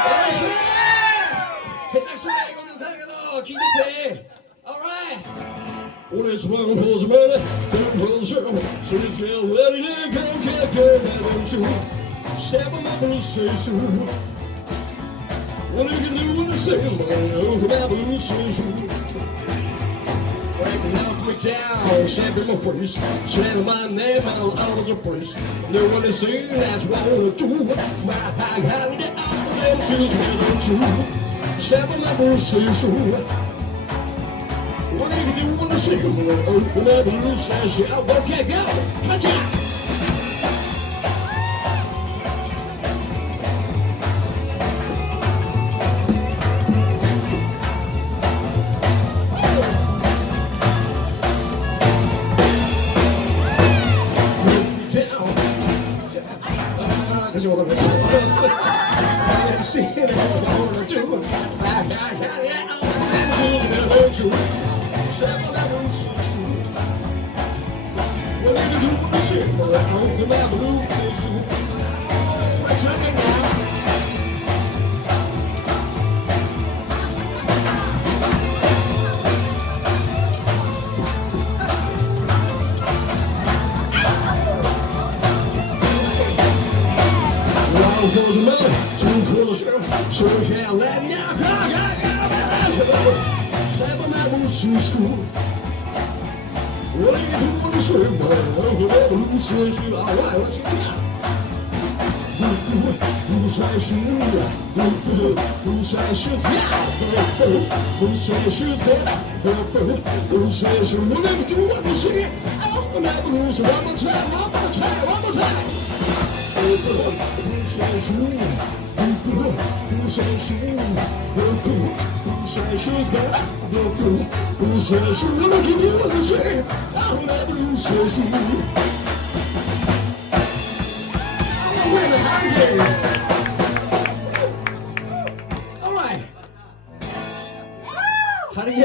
下手くそな英語で歌うけど聞いてて。Alright. When it's wrong for the money, don't pull the show. So it's gonna let it go, can't get that into. Step on my blue station. What you can do when you say, man, my blue station. Breaking up me down, shaking my face, shaking my name all over the place. No one is saying that's what I wanna do. My high hand it out, them shoes don't you. Step on my blue station. What do you do when you see them? Open up and you say, I'll go, can't go. Catch up. Cause you're gonna see it, I'm gonna do it. What do you do when you see it? Open my blue station. Check it out. One for the money, two for the show. So you can't let it out. Step on my blue station. What do you do when you say, blue station? Alright, what you got? Blue station, blue station, blue station, blue station. What do you do when you see it? Open that blue station. One more time, one more time, one more time. Blue station, blue station, blue station, blue station. What do you do when you see it? Open that blue station. All right. How do you